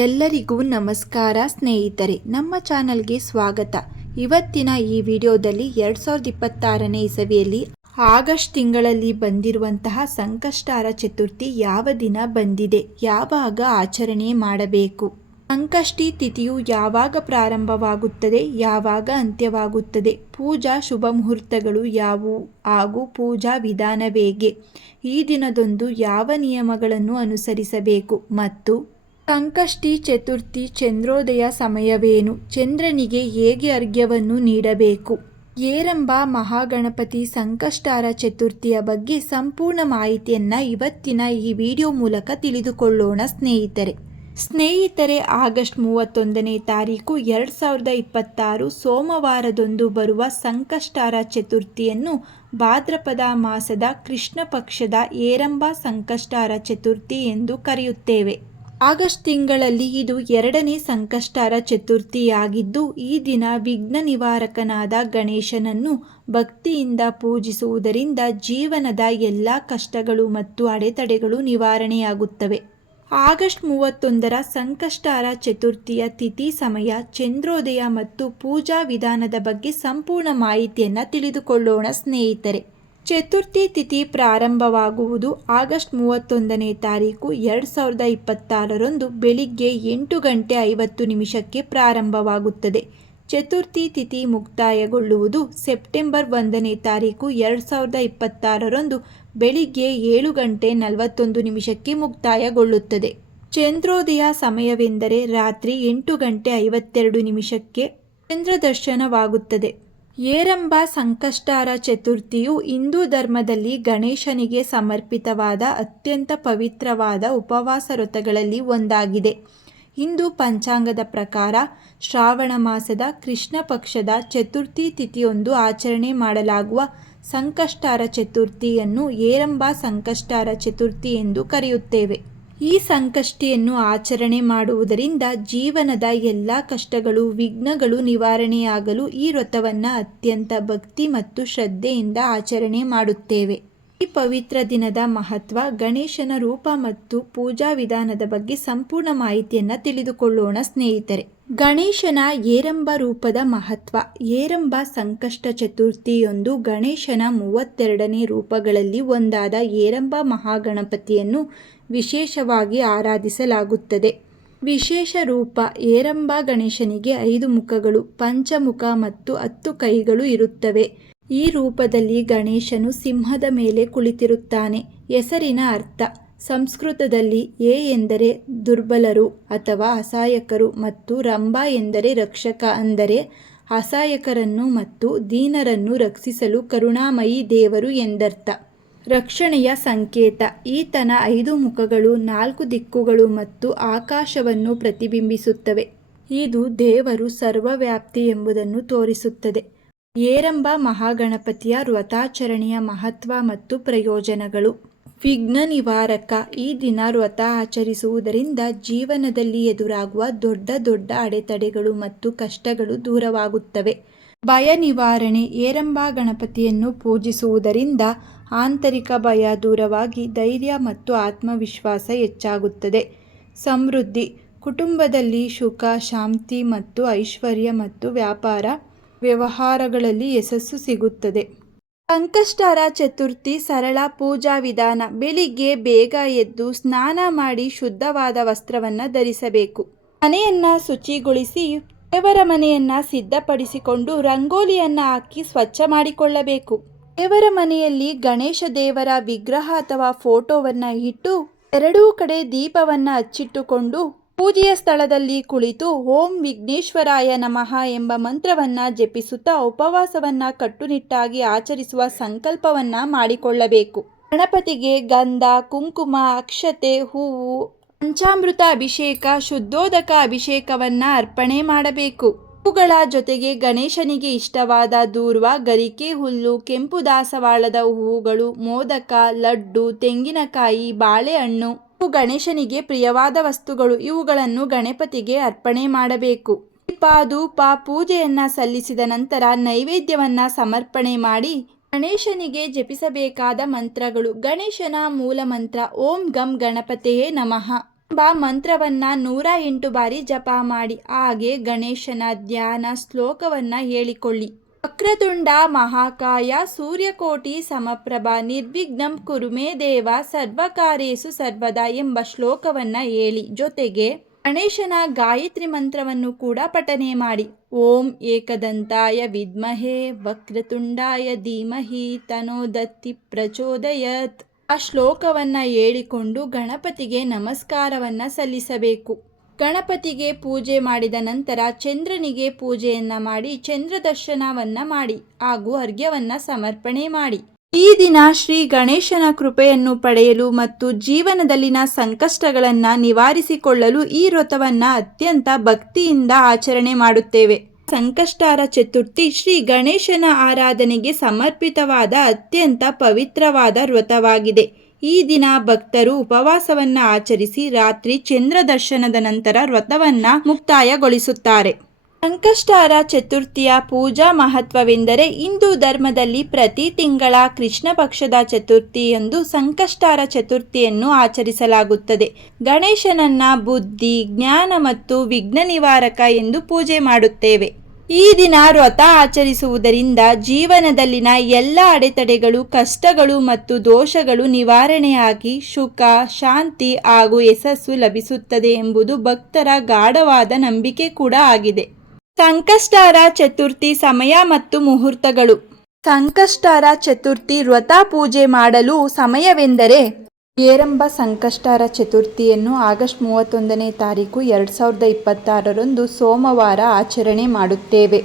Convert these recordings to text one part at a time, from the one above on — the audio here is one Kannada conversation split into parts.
ಎಲ್ಲರಿಗೂ ನಮಸ್ಕಾರ ಸ್ನೇಹಿತರೆ, ನಮ್ಮ ಚಾನಲ್ಗೆ ಸ್ವಾಗತ. ಇವತ್ತಿನ ಈ ವಿಡಿಯೋದಲ್ಲಿ 2026ನೇ ಇಸವಿಯಲ್ಲಿ ಆಗಸ್ಟ್ ತಿಂಗಳಲ್ಲಿ ಬಂದಿರುವಂತಹ ಸಂಕಷ್ಟಾರ ಚತುರ್ಥಿ ಯಾವ ದಿನ ಬಂದಿದೆ, ಯಾವಾಗ ಆಚರಣೆ ಮಾಡಬೇಕು, ಸಂಕಷ್ಟಿ ತಿಥಿಯು ಯಾವಾಗ ಪ್ರಾರಂಭವಾಗುತ್ತದೆ, ಯಾವಾಗ ಅಂತ್ಯವಾಗುತ್ತದೆ, ಪೂಜಾ ಶುಭ ಮುಹೂರ್ತಗಳು ಯಾವುವು ಹಾಗೂ ಪೂಜಾ ವಿಧಾನವೇಗೆ, ಈ ದಿನದಂದು ಯಾವ ನಿಯಮಗಳನ್ನು ಅನುಸರಿಸಬೇಕು ಮತ್ತು ಸಂಕಷ್ಟಿ ಚತುರ್ಥಿ ಚಂದ್ರೋದಯ ಸಮಯವೇನು, ಚಂದ್ರನಿಗೆ ಹೇಗೆ ಅರ್ಘ್ಯವನ್ನು ನೀಡಬೇಕು, ಏರಂಬ ಮಹಾಗಣಪತಿ ಸಂಕಷ್ಟಾರ ಚತುರ್ಥಿಯ ಬಗ್ಗೆ ಸಂಪೂರ್ಣ ಮಾಹಿತಿಯನ್ನು ಇವತ್ತಿನ ಈ ವಿಡಿಯೋ ಮೂಲಕ ತಿಳಿದುಕೊಳ್ಳೋಣ ಸ್ನೇಹಿತರೆ. ಆಗಸ್ಟ್ 31ನೇ ತಾರೀಕು 2026 ಸೋಮವಾರದಂದು ಬರುವ ಸಂಕಷ್ಟಾರ ಚತುರ್ಥಿಯನ್ನು ಭಾದ್ರಪದ ಮಾಸದ ಕೃಷ್ಣ ಪಕ್ಷದ ಏರಂಬ ಸಂಕಷ್ಟಾರ ಚತುರ್ಥಿ ಎಂದು ಕರೆಯುತ್ತೇವೆ. ಆಗಸ್ಟ್ ತಿಂಗಳಲ್ಲಿ ಇದು 2ನೇ ಸಂಕಷ್ಟಾರ ಚತುರ್ಥಿಯಾಗಿದ್ದು, ಈ ದಿನ ವಿಘ್ನ ನಿವಾರಕನಾದ ಗಣೇಶನನ್ನು ಭಕ್ತಿಯಿಂದ ಪೂಜಿಸುವುದರಿಂದ ಜೀವನದ ಎಲ್ಲ ಕಷ್ಟಗಳು ಮತ್ತು ಅಡೆತಡೆಗಳು ನಿವಾರಣೆಯಾಗುತ್ತವೆ. ಆಗಸ್ಟ್ 31ರ ಸಂಕಷ್ಟಾರ ಚತುರ್ಥಿಯ ತಿಥಿ, ಸಮಯ, ಚಂದ್ರೋದಯ ಮತ್ತು ಪೂಜಾ ವಿಧಾನದ ಬಗ್ಗೆ ಸಂಪೂರ್ಣ ಮಾಹಿತಿಯನ್ನು ತಿಳಿದುಕೊಳ್ಳೋಣ ಸ್ನೇಹಿತರೆ. ಚತುರ್ಥಿ ತಿಥಿ ಪ್ರಾರಂಭವಾಗುವುದು ಆಗಸ್ಟ್ 31ನೇ ತಾರೀಕು 2026ರಂದು ಬೆಳಿಗ್ಗೆ 8:50 ಪ್ರಾರಂಭವಾಗುತ್ತದೆ. ಚತುರ್ಥಿ ತಿಥಿ ಮುಕ್ತಾಯಗೊಳ್ಳುವುದು ಸೆಪ್ಟೆಂಬರ್ 1ನೇ ತಾರೀಕು 2026ರಂದು ಬೆಳಿಗ್ಗೆ 7:41 ಮುಕ್ತಾಯಗೊಳ್ಳುತ್ತದೆ. ಚಂದ್ರೋದಯ ಸಮಯವೆಂದರೆ ರಾತ್ರಿ 8:52 ಚಂದ್ರ ದರ್ಶನವಾಗುತ್ತದೆ. ಏರಂಬ ಸಂಕಷ್ಟಾರ ಚತುರ್ಥಿಯು ಹಿಂದೂ ಧರ್ಮದಲ್ಲಿ ಗಣೇಶನಿಗೆ ಸಮರ್ಪಿತವಾದ ಅತ್ಯಂತ ಪವಿತ್ರವಾದ ಉಪವಾಸ ವ್ರತಗಳಲ್ಲಿ ಒಂದಾಗಿದೆ. ಹಿಂದೂ ಪಂಚಾಂಗದ ಪ್ರಕಾರ ಶ್ರಾವಣ ಮಾಸದ ಕೃಷ್ಣ ಪಕ್ಷದ ಚತುರ್ಥಿ ತಿಥಿಯೊಂದು ಆಚರಣೆ ಮಾಡಲಾಗುವ ಸಂಕಷ್ಟಾರ ಚತುರ್ಥಿಯನ್ನು ಏರಂಬ ಸಂಕಷ್ಟಾರ ಚತುರ್ಥಿ ಎಂದು ಕರೆಯುತ್ತೇವೆ. ಈ ಸಂಕಷ್ಟಿಯನ್ನು ಆಚರಣೆ ಮಾಡುವುದರಿಂದ ಜೀವನದ ಎಲ್ಲ ಕಷ್ಟಗಳು, ವಿಘ್ನಗಳು ನಿವಾರಣೆಯಾಗಲು ಈ ವ್ರತವನ್ನು ಅತ್ಯಂತ ಭಕ್ತಿ ಮತ್ತು ಶ್ರದ್ಧೆಯಿಂದ ಆಚರಣೆ ಮಾಡುತ್ತೇವೆ. ಈ ಪವಿತ್ರ ದಿನದ ಮಹತ್ವ, ಗಣೇಶನ ರೂಪ ಮತ್ತು ಪೂಜಾ ವಿಧಾನದ ಬಗ್ಗೆ ಸಂಪೂರ್ಣ ಮಾಹಿತಿಯನ್ನು ತಿಳಿದುಕೊಳ್ಳೋಣ ಸ್ನೇಹಿತರೆ. ಗಣೇಶನ ಏರಂಬ ರೂಪದ ಮಹತ್ವ. ಏರಂಬ ಸಂಕಷ್ಟ ಚತುರ್ಥಿಯೊಂದು ಗಣೇಶನ 32ನೇ ರೂಪಗಳಲ್ಲಿ ಒಂದಾದ ಏರಂಬ ಮಹಾಗಣಪತಿಯನ್ನು ವಿಶೇಷವಾಗಿ ಆರಾಧಿಸಲಾಗುತ್ತದೆ. ವಿಶೇಷ ರೂಪ. ಏರಂಬ ಗಣೇಶನಿಗೆ 5 ಮುಖಗಳು, ಪಂಚಮುಖ ಮತ್ತು 10 ಕೈಗಳು ಇರುತ್ತವೆ. ಈ ರೂಪದಲ್ಲಿ ಗಣೇಶನು ಸಿಂಹದ ಮೇಲೆ ಕುಳಿತಿರುತ್ತಾನೆ. ಹೆಸರಿನ ಅರ್ಥ. ಸಂಸ್ಕೃತದಲ್ಲಿ ಏ ಎಂದರೆ ದುರ್ಬಲರು ಅಥವಾ ಅಸಹಾಯಕರು ಮತ್ತು ರಂಬ ಎಂದರೆ ರಕ್ಷಕ, ಅಂದರೆ ಅಸಹಾಯಕರನ್ನು ಮತ್ತು ದೀನರನ್ನು ರಕ್ಷಿಸಲು ಕರುಣಾಮಯಿ ದೇವರು ಎಂದರ್ಥ. ರಕ್ಷಣೆಯ ಸಂಕೇತ. ಈತನ 5 ಮುಖಗಳು 4 ದಿಕ್ಕುಗಳು ಮತ್ತು ಆಕಾಶವನ್ನು ಪ್ರತಿಬಿಂಬಿಸುತ್ತವೆ. ಇದು ದೇವರು ಸರ್ವವ್ಯಾಪ್ತಿ ಎಂಬುದನ್ನು ತೋರಿಸುತ್ತದೆ. ಏರಂಬ ಮಹಾಗಣಪತಿಯ ವ್ರತಾಚರಣೆಯ ಮಹತ್ವ ಮತ್ತು ಪ್ರಯೋಜನಗಳು. ವಿಘ್ನ ನಿವಾರಕ. ಈ ದಿನ ವ್ರತ ಆಚರಿಸುವುದರಿಂದ ಜೀವನದಲ್ಲಿ ಎದುರಾಗುವ ದೊಡ್ಡ ಅಡೆತಡೆಗಳು ಮತ್ತು ಕಷ್ಟಗಳು ದೂರವಾಗುತ್ತವೆ. ಭಯ ನಿವಾರಣೆ. ಏರಂಬ ಗಣಪತಿಯನ್ನು ಪೂಜಿಸುವುದರಿಂದ ಆಂತರಿಕ ಭಯ ದೂರವಾಗಿ ಧೈರ್ಯ ಮತ್ತು ಆತ್ಮವಿಶ್ವಾಸ ಹೆಚ್ಚಾಗುತ್ತದೆ. ಸಮೃದ್ಧಿ. ಕುಟುಂಬದಲ್ಲಿ ಸುಖ, ಶಾಂತಿ ಮತ್ತು ಐಶ್ವರ್ಯ ಮತ್ತು ವ್ಯಾಪಾರ ವ್ಯವಹಾರಗಳಲ್ಲಿ ಯಶಸ್ಸು ಸಿಗುತ್ತದೆ. ಸಂಕಷ್ಟಾರ ಚತುರ್ಥಿ ಸರಳ ಪೂಜಾ ವಿಧಾನ. ಬೆಳಿಗ್ಗೆ ಬೇಗ ಎದ್ದು ಸ್ನಾನ ಮಾಡಿ ಶುದ್ಧವಾದ ವಸ್ತ್ರವನ್ನು ಧರಿಸಬೇಕು. ಮನೆಯನ್ನು ಶುಚಿಗೊಳಿಸಿ ದೇವರ ಮನೆಯನ್ನು ಸಿದ್ಧಪಡಿಸಿಕೊಂಡು ರಂಗೋಲಿಯನ್ನು ಹಾಕಿ ಸ್ವಚ್ಛ ಮಾಡಿಕೊಳ್ಳಬೇಕು. ದೇವರ ಮನೆಯಲ್ಲಿ ಗಣೇಶ ದೇವರ ವಿಗ್ರಹ ಅಥವಾ ಫೋಟೋವನ್ನು ಇಟ್ಟು 2 ಕಡೆ ದೀಪವನ್ನು ಹಚ್ಚಿಟ್ಟುಕೊಂಡು ಪೂಜೆಯ ಸ್ಥಳದಲ್ಲಿ ಕುಳಿತು ಓಂ ವಿಘ್ನೇಶ್ವರಾಯ ನಮಃ ಎಂಬ ಮಂತ್ರವನ್ನು ಜಪಿಸುತ್ತಾ ಉಪವಾಸವನ್ನು ಕಟ್ಟುನಿಟ್ಟಾಗಿ ಆಚರಿಸುವ ಸಂಕಲ್ಪವನ್ನು ಮಾಡಿಕೊಳ್ಳಬೇಕು. ಗಣಪತಿಗೆ ಗಂಧ, ಕುಂಕುಮ, ಅಕ್ಷತೆ, ಹೂವು, ಪಂಚಾಮೃತ ಅಭಿಷೇಕ, ಶುದ್ಧೋದಕ ಅಭಿಷೇಕವನ್ನು ಅರ್ಪಣೆ ಮಾಡಬೇಕು. ಹೂಗಳ ಜೊತೆಗೆ ಗಣೇಶನಿಗೆ ಇಷ್ಟವಾದ ದೂರ್ವ, ಗರಿಕೆ ಹುಲ್ಲು, ಕೆಂಪು ದಾಸವಾಳದ ಹೂವುಗಳು, ಮೋದಕ, ಲಡ್ಡು, ತೆಂಗಿನಕಾಯಿ, ಬಾಳೆಹಣ್ಣು ಗಣೇಶನಿಗೆ ಪ್ರಿಯವಾದ ವಸ್ತುಗಳು. ಇವುಗಳನ್ನು ಗಣಪತಿಗೆ ಅರ್ಪಣೆ ಮಾಡಬೇಕು. ದೀಪ, ಧೂಪ, ಪೂಜೆಯನ್ನು ಸಲ್ಲಿಸಿದ ನಂತರ ನೈವೇದ್ಯವನ್ನು ಸಮರ್ಪಣೆ ಮಾಡಿ ಗಣೇಶನಿಗೆ ಜಪಿಸಬೇಕಾದ ಮಂತ್ರಗಳು. ಗಣೇಶನ ಮೂಲ ಮಂತ್ರ ಓಂ ಗಂ ಗಣಪತಿಯೇ ನಮಃ. ಎಂಬ ಮಂತ್ರವನ್ನ 108 ಬಾರಿ ಜಪ ಮಾಡಿ. ಹಾಗೆ ಗಣೇಶನ ಧ್ಯಾನ ಶ್ಲೋಕವನ್ನ ಹೇಳಿಕೊಳ್ಳಿ. ವಕ್ರತುಂಡ ಮಹಾಕಾಯ ಸೂರ್ಯಕೋಟಿ ಸಮಪ್ರಭ ನಿರ್ವಿಘ್ನಂ ಕುರು ಮೇ ದೇವ ಸರ್ವಕಾರ್ಯೇಷು ಸರ್ವದಾ ಎಂಬ ಶ್ಲೋಕವನ್ನ ಹೇಳಿ. ಜೊತೆಗೆ ಗಣೇಶನ ಗಾಯತ್ರಿ ಮಂತ್ರವನ್ನು ಕೂಡ ಪಠನೆ ಮಾಡಿ. ಓಂ ಏಕದಂತಾಯ ವಿದ್ಮಹೇ ವಕ್ರತುಂಡಾಯ ಧೀಮಹಿ ತನ್ನೋ ದತ್ತಿ ಪ್ರಚೋದಯತ್. ಆ ಶ್ಲೋಕವನ್ನ ಹೇಳಿಕೊಂಡು ಗಣಪತಿಗೆ ನಮಸ್ಕಾರವನ್ನ ಸಲ್ಲಿಸಬೇಕು. ಗಣಪತಿಗೆ ಪೂಜೆ ಮಾಡಿದ ನಂತರ ಚಂದ್ರನಿಗೆ ಪೂಜೆಯನ್ನ ಮಾಡಿ ಚಂದ್ರ ದರ್ಶನವನ್ನ ಮಾಡಿ ಹಾಗೂ ಅರ್ಘ್ಯವನ್ನ ಸಮರ್ಪಣೆ ಮಾಡಿ. ಈ ದಿನ ಶ್ರೀ ಗಣೇಶನ ಕೃಪೆಯನ್ನು ಪಡೆಯಲು ಮತ್ತು ಜೀವನದಲ್ಲಿನ ಸಂಕಷ್ಟಗಳನ್ನ ನಿವಾರಿಸಿಕೊಳ್ಳಲು ಈ ವ್ರತವನ್ನ ಅತ್ಯಂತ ಭಕ್ತಿಯಿಂದ ಆಚರಣೆ ಮಾಡುತ್ತೇವೆ. ಸಂಕಷ್ಟಾರ ಚತುರ್ಥಿ ಶ್ರೀ ಗಣೇಶನ ಆರಾಧನೆಗೆ ಸಮರ್ಪಿತವಾದ ಅತ್ಯಂತ ಪವಿತ್ರವಾದ ವ್ರತವಾಗಿದೆ. ಈ ದಿನ ಭಕ್ತರು ಉಪವಾಸವನ್ನ ಆಚರಿಸಿ ರಾತ್ರಿ ಚಂದ್ರ ದರ್ಶನದ ನಂತರ ವ್ರತವನ್ನ ಮುಕ್ತಾಯಗೊಳಿಸುತ್ತಾರೆ. ಸಂಕಷ್ಟಾರ ಚತುರ್ಥಿಯ ಪೂಜಾ ಮಹತ್ವವೆಂದರೆ ಹಿಂದೂ ಧರ್ಮದಲ್ಲಿ ಪ್ರತಿ ತಿಂಗಳ ಕೃಷ್ಣ ಪಕ್ಷದ ಚತುರ್ಥಿಯಂದು ಸಂಕಷ್ಟಾರ ಚತುರ್ಥಿಯನ್ನು ಆಚರಿಸಲಾಗುತ್ತದೆ. ಗಣೇಶನನ್ನ ಬುದ್ಧಿ, ಜ್ಞಾನ ಮತ್ತು ವಿಘ್ನ ನಿವಾರಕ ಎಂದು ಪೂಜೆ ಮಾಡುತ್ತೇವೆ. ಈ ದಿನ ವ್ರತ ಆಚರಿಸುವುದರಿಂದ ಜೀವನದಲ್ಲಿನ ಎಲ್ಲ ಅಡೆತಡೆಗಳು, ಕಷ್ಟಗಳು ಮತ್ತು ದೋಷಗಳು ನಿವಾರಣೆಯಾಗಿ ಸುಖ, ಶಾಂತಿ ಹಾಗೂ ಯಶಸ್ಸು ಲಭಿಸುತ್ತದೆ ಎಂಬುದು ಭಕ್ತರ ಗಾಢವಾದ ನಂಬಿಕೆ ಕೂಡ ಆಗಿದೆ. ಸಂಕಷ್ಟಾರ ಚತುರ್ಥಿ ಸಮಯ ಮತ್ತು ಮುಹೂರ್ತಗಳು. ಸಂಕಷ್ಟಾರ ಚತುರ್ಥಿ ವ್ರತ ಪೂಜೆ ಮಾಡಲು ಸಮಯವೆಂದರೆ ಏರಂಬ ಸಂಕಷ್ಟಾರ ಚತುರ್ಥಿಯನ್ನು ಆಗಸ್ಟ್ 31ನೇ ತಾರೀಕು 2026ರಂದು ಸೋಮವಾರ ಆಚರಣೆ ಮಾಡುತ್ತೇವೆ.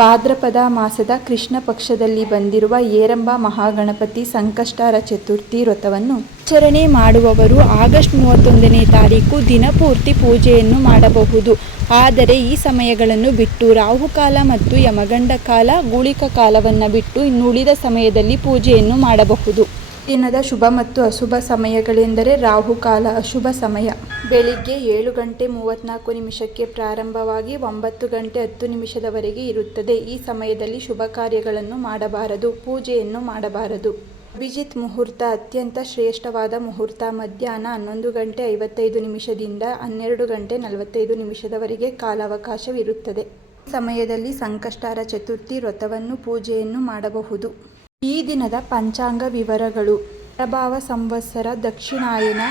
ಭಾದ್ರಪದ ಮಾಸದ ಕೃಷ್ಣ ಪಕ್ಷದಲ್ಲಿ ಬಂದಿರುವ ಏರಂಬ ಮಹಾಗಣಪತಿ ಸಂಕಷ್ಟಾರ ಚತುರ್ಥಿ ವ್ರತವನ್ನು ಆಚರಣೆ ಮಾಡುವವರು ಆಗಸ್ಟ್ 31ನೇ ತಾರೀಕು ದಿನಪೂರ್ತಿ ಪೂಜೆಯನ್ನು ಮಾಡಬಹುದು. ಆದರೆ ಈ ಸಮಯಗಳನ್ನು ಬಿಟ್ಟು ರಾಹುಕಾಲ ಮತ್ತು ಯಮಗಂಡ ಕಾಲ, ಗೂಳಿಕ ಕಾಲವನ್ನು ಬಿಟ್ಟು ಇನ್ನುಳಿದ ಸಮಯದಲ್ಲಿ ಪೂಜೆಯನ್ನು ಮಾಡಬಹುದು. ದಿನದ ಶುಭ ಮತ್ತು ಅಶುಭ ಸಮಯಗಳೆಂದರೆ ರಾಹುಕಾಲ ಅಶುಭ ಸಮಯ ಬೆಳಿಗ್ಗೆ 7:34 ಪ್ರಾರಂಭವಾಗಿ 9:10 ಇರುತ್ತದೆ. ಈ ಸಮಯದಲ್ಲಿ ಶುಭ ಕಾರ್ಯಗಳನ್ನು ಮಾಡಬಾರದು, ಪೂಜೆಯನ್ನು ಮಾಡಬಾರದು. ಅಭಿಜಿತ್ ಮುಹೂರ್ತ ಅತ್ಯಂತ ಶ್ರೇಷ್ಠವಾದ ಮುಹೂರ್ತ. ಮಧ್ಯಾಹ್ನ 11:55ದಿಂದ 12:45 ಕಾಲಾವಕಾಶವಿರುತ್ತದೆ. ಈ ಸಮಯದಲ್ಲಿ ಸಂಕಷ್ಟಾರ ಚತುರ್ಥಿ ವ್ರತವನ್ನು ಪೂಜೆಯನ್ನು ಮಾಡಬಹುದು. ಈ ದಿನದ ಪಂಚಾಂಗ ವಿವರಗಳು. ಪ್ರಭಾವ ಸಂವತ್ಸರ ದಕ್ಷಿಣಾಯನ,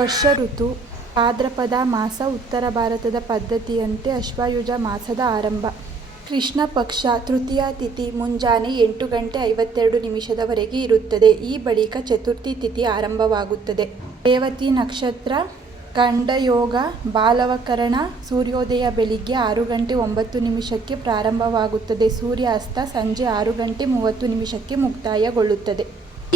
ವರ್ಷ ಋತು ಭಾದ್ರಪದ ಮಾಸ, ಉತ್ತರ ಭಾರತದ ಪದ್ಧತಿಯಂತೆ ಅಶ್ವಯುಜ ಮಾಸದ ಆರಂಭ. ಕೃಷ್ಣ ಪಕ್ಷ ತೃತೀಯ ತಿಥಿ ಮುಂಜಾನೆ 8:52 ಇರುತ್ತದೆ. ಈ ಬಳಿಕ ಚತುರ್ಥಿ ತಿಥಿ ಆರಂಭವಾಗುತ್ತದೆ. ರೇವತಿ ನಕ್ಷತ್ರ, ಗಂಡಯೋಗ, ಬಾಲವಕರಣ. ಸೂರ್ಯೋದಯ ಬೆಳಿಗ್ಗೆ 6:09 ಪ್ರಾರಂಭವಾಗುತ್ತದೆ. ಸೂರ್ಯಾಸ್ತ ಸಂಜೆ 6:30 ಮುಕ್ತಾಯಗೊಳ್ಳುತ್ತದೆ.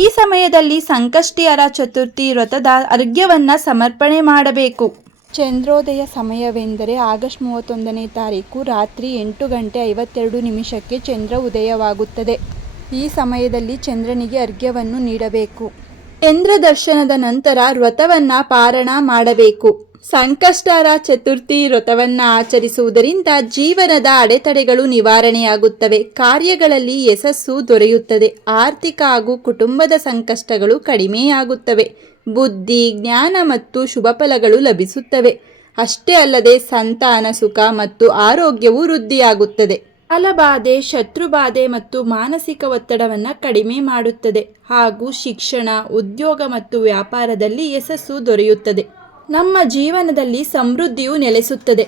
ಈ ಸಮಯದಲ್ಲಿ ಸಂಕಷ್ಟಿಯರ ಚತುರ್ಥಿ ವ್ರತದ ಅರ್ಘ್ಯವನ್ನ ಸಮರ್ಪಣೆ ಮಾಡಬೇಕು. ಚಂದ್ರೋದಯ ಸಮಯವೆಂದರೆ ಆಗಸ್ಟ್ 31ನೇ ತಾರೀಕು ರಾತ್ರಿ 8:52 ಚಂದ್ರ ಉದಯವಾಗುತ್ತದೆ. ಈ ಸಮಯದಲ್ಲಿ ಚಂದ್ರನಿಗೆ ಅರ್ಘ್ಯವನ್ನು ನೀಡಬೇಕು. ಚಂದ್ರ ದರ್ಶನದ ನಂತರ ವ್ರತವನ್ನ ಪಾರಣ ಮಾಡಬೇಕು. ಸಂಕಷ್ಟಾರ ಚತುರ್ಥಿ ವ್ರತವನ್ನ ಆಚರಿಸುವುದರಿಂದ ಜೀವನದ ಅಡೆತಡೆಗಳು ನಿವಾರಣೆಯಾಗುತ್ತವೆ, ಕಾರ್ಯಗಳಲ್ಲಿ ಯಶಸ್ಸು ದೊರೆಯುತ್ತದೆ, ಆರ್ಥಿಕ ಹಾಗೂ ಕುಟುಂಬದ ಸಂಕಷ್ಟಗಳು ಕಡಿಮೆಯಾಗುತ್ತವೆ, ಬುದ್ಧಿ, ಜ್ಞಾನ ಮತ್ತು ಶುಭ ಫಲಗಳು ಲಭಿಸುತ್ತವೆ. ಅಷ್ಟೇ ಅಲ್ಲದೆ ಸಂತಾನ ಸುಖ ಮತ್ತು ಆರೋಗ್ಯವು ವೃದ್ಧಿಯಾಗುತ್ತದೆ. ಕಾಲಬಾಧೆ, ಶತ್ರುಬಾಧೆ ಮತ್ತು ಮಾನಸಿಕ ಒತ್ತಡವನ್ನು ಕಡಿಮೆ ಮಾಡುತ್ತದೆ ಹಾಗೂ ಶಿಕ್ಷಣ, ಉದ್ಯೋಗ ಮತ್ತು ವ್ಯಾಪಾರದಲ್ಲಿ ಯಶಸ್ಸು ದೊರೆಯುತ್ತದೆ. ನಮ್ಮ ಜೀವನದಲ್ಲಿ ಸಮೃದ್ಧಿಯು ನೆಲೆಸುತ್ತದೆ.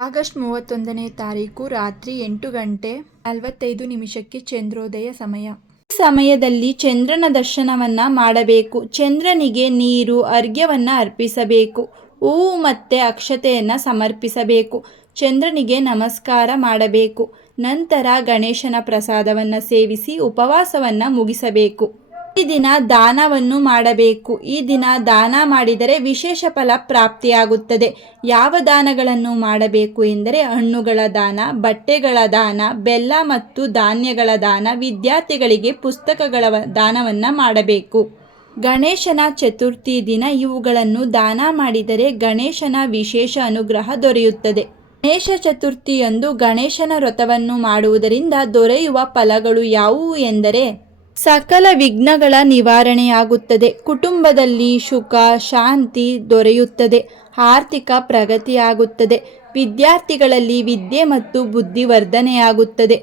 ಆಗಸ್ಟ್ 31ನೇ ತಾರೀಕು ರಾತ್ರಿ 8:45 ಚಂದ್ರೋದಯ ಸಮಯ. ಈ ಸಮಯದಲ್ಲಿ ಚಂದ್ರನ ದರ್ಶನವನ್ನ ಮಾಡಬೇಕು. ಚಂದ್ರನಿಗೆ ನೀರು, ಅರ್ಘ್ಯವನ್ನ ಅರ್ಪಿಸಬೇಕು. ಹೂವು ಮತ್ತು ಅಕ್ಷತೆಯನ್ನು ಸಮರ್ಪಿಸಬೇಕು. ಚಂದ್ರನಿಗೆ ನಮಸ್ಕಾರ ಮಾಡಬೇಕು. ನಂತರ ಗಣೇಶನ ಪ್ರಸಾದವನ್ನು ಸೇವಿಸಿ ಉಪವಾಸವನ್ನು ಮುಗಿಸಬೇಕು. ಈ ದಿನ ದಾನವನ್ನು ಮಾಡಬೇಕು. ಈ ದಿನ ದಾನ ಮಾಡಿದರೆ ವಿಶೇಷ ಫಲ ಪ್ರಾಪ್ತಿಯಾಗುತ್ತದೆ. ಯಾವ ದಾನಗಳನ್ನು ಮಾಡಬೇಕು ಎಂದರೆ ಹಣ್ಣುಗಳ ದಾನ, ಬಟ್ಟೆಗಳ ದಾನ, ಬೆಲ್ಲ ಮತ್ತು ಧಾನ್ಯಗಳ ದಾನ, ವಿದ್ಯಾರ್ಥಿಗಳಿಗೆ ಪುಸ್ತಕಗಳ ದಾನವನ್ನು ಮಾಡಬೇಕು. ಗಣೇಶನ ಚತುರ್ಥಿ ದಿನ ಇವುಗಳನ್ನು ದಾನ ಮಾಡಿದರೆ ಗಣೇಶನ ವಿಶೇಷ ಅನುಗ್ರಹ ದೊರೆಯುತ್ತದೆ. ಗಣೇಶ ಚತುರ್ಥಿಯಂದು ಗಣೇಶನ ವ್ರತವನ್ನು ಮಾಡುವುದರಿಂದ ದೊರೆಯುವ ಫಲಗಳು ಯಾವುವು ಎಂದರೆ ಸಕಲ ವಿಘ್ನಗಳ ನಿವಾರಣೆಯಾಗುತ್ತದೆ. ಕುಟುಂಬದಲ್ಲಿ ಸುಖ ಶಾಂತಿ ದೊರೆಯುತ್ತದೆ. ಆರ್ಥಿಕ ಪ್ರಗತಿಯಾಗುತ್ತದೆ. ವಿದ್ಯಾರ್ಥಿಗಳಲ್ಲಿ ವಿದ್ಯೆ ಮತ್ತು ಬುದ್ಧಿವರ್ಧನೆಯಾಗುತ್ತದೆ.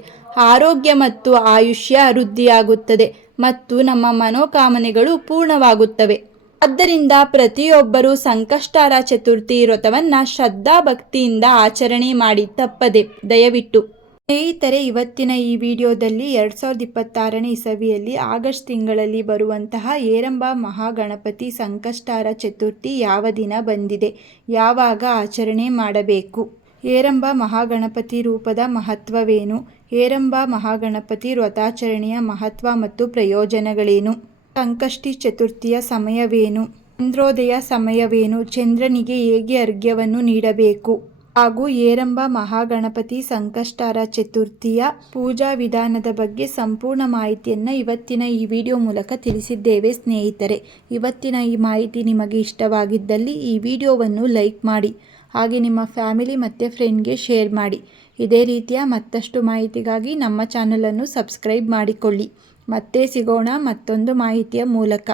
ಆರೋಗ್ಯ ಮತ್ತು ಆಯುಷ್ಯ ವೃದ್ಧಿಯಾಗುತ್ತದೆ ಮತ್ತು ನಮ್ಮ ಮನೋಕಾಮನೆಗಳು ಪೂರ್ಣವಾಗುತ್ತವೆ. ಆದ್ದರಿಂದ ಪ್ರತಿಯೊಬ್ಬರೂ ಸಂಕಷ್ಟಹರ ಚತುರ್ಥಿ ವ್ರತವನ್ನು ಶ್ರದ್ಧಾಭಕ್ತಿಯಿಂದ ಆಚರಣೆ ಮಾಡಿ ತಪ್ಪದೆ ದಯವಿಟ್ಟು. ಸ್ನೇಹಿತರೆ, ಇವತ್ತಿನ ಈ ವಿಡಿಯೋದಲ್ಲಿ 2026ನೇ ಇಸವಿಯಲ್ಲಿ ಆಗಸ್ಟ್ ತಿಂಗಳಲ್ಲಿ ಬರುವಂತಹ ಹೇರಂಬ ಮಹಾಗಣಪತಿ ಸಂಕಷ್ಟಹರ ಚತುರ್ಥಿ ಯಾವ ದಿನ ಬಂದಿದೆ, ಯಾವಾಗ ಆಚರಣೆ ಮಾಡಬೇಕು, ಹೇರಂಬ ಮಹಾಗಣಪತಿ ರೂಪದ ಮಹತ್ವವೇನು, ಹೇರಂಬ ಮಹಾಗಣಪತಿ ವ್ರತಾಚರಣೆಯ ಮಹತ್ವ ಮತ್ತು ಪ್ರಯೋಜನಗಳೇನು, ಸಂಕಷ್ಟಿ ಚತುರ್ಥಿಯ ಸಮಯವೇನು, ಚಂದ್ರೋದಯ ಸಮಯವೇನು, ಚಂದ್ರನಿಗೆ ಹೇಗೆ ಅರ್ಘ್ಯವನ್ನು ನೀಡಬೇಕು ಹಾಗೂ ಹೇರಂಬ ಮಹಾಗಣಪತಿ ಸಂಕಷ್ಟಹರ ಚತುರ್ಥಿಯ ಪೂಜಾ ವಿಧಾನದ ಬಗ್ಗೆ ಸಂಪೂರ್ಣ ಮಾಹಿತಿಯನ್ನು ಇವತ್ತಿನ ಈ ವಿಡಿಯೋ ಮೂಲಕ ತಿಳಿಸಿದ್ದೇವೆ. ಸ್ನೇಹಿತರೆ, ಇವತ್ತಿನ ಈ ಮಾಹಿತಿ ನಿಮಗೆ ಇಷ್ಟವಾಗಿದ್ದಲ್ಲಿ ಈ ವಿಡಿಯೋವನ್ನು ಲೈಕ್ ಮಾಡಿ, ಹಾಗೆ ನಿಮ್ಮ ಫ್ಯಾಮಿಲಿ ಮತ್ತು ಫ್ರೆಂಡ್ಗೆ ಶೇರ್ ಮಾಡಿ. ಇದೇ ರೀತಿಯ ಮತ್ತಷ್ಟು ಮಾಹಿತಿಗಾಗಿ ನಮ್ಮ ಚಾನಲನ್ನು ಸಬ್ಸ್ಕ್ರೈಬ್ ಮಾಡಿಕೊಳ್ಳಿ. ಮತ್ತೆ ಸಿಗೋಣ ಮತ್ತೊಂದು ಮಾಹಿತಿಯ ಮೂಲಕ.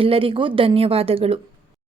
ಎಲ್ಲರಿಗೂ ಧನ್ಯವಾದಗಳು.